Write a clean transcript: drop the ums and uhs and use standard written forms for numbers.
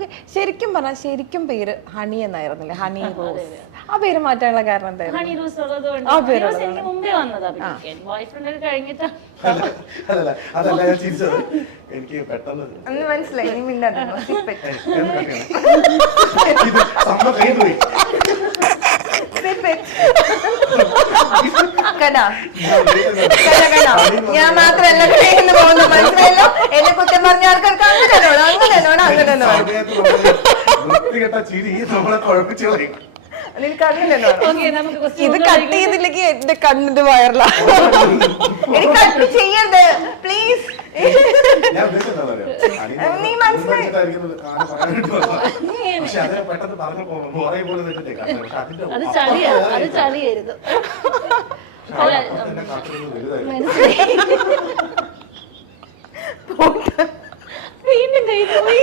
Okay, ശരിക്കും പറഞ്ഞാൽ ശരിക്കും പേര് ഹണി എന്നായിരുന്നില്ലേ? ഹണി റോസ്. ആ പേര് മാറ്റാനുള്ള കാരണം എന്തായിരുന്നു? ഹണി റോസ് ഉള്ളതുകൊണ്ട്. എനിക്ക് മുമ്പേ വന്നത് അഭിനയിക്കാൻ, ബോയ് ഫ്രണ്ട് ഒക്കെ കഴിഞ്ഞിട്ട്. അതല്ല ഞാൻ ചിരിച്ചത്, എനിക്ക് പെട്ടെന്ന് മനസ്സിലായി. നീ മിണ്ടാതെ ഇത് സംഭവം കയ്യിൽ പോയി. ഞാൻ മാത്രല്ല പോകുന്നു, മനസ്സിലായല്ലോ. എന്നെ കുറ്റം പറഞ്ഞ ആൾക്കാർക്ക് അങ്ങനെയല്ലോടാ, അങ്ങനെയല്ലോടാ, അങ്ങനെയല്ലോ. വൃത്തികെട്ട ചിരി നമ്മളെ കുഴപ്പിച്ചു കളയും. നിനക്ക് അങ്ങനെയല്ലോ. ഇത് കട്ട് ചെയ്തില്ലെങ്കിൽ എന്റെ കണ്ണിന്റെ വയറിലാ. എനിക്ക് കട്ട് ചെയ്യരുത് പ്ലീസ്. ഞാൻ ഉദ്ദേശിച്ചത് നീ മനസ്സിലായി. പക്ഷെ അത് പെട്ടെന്ന് പറഞ്ഞു മോറേ പോലെ നിന്നിട്ടേ അത് ചളിയാ, അത് ചളിയായിരുന്നു. വീണ്ടും കൈ പോയി.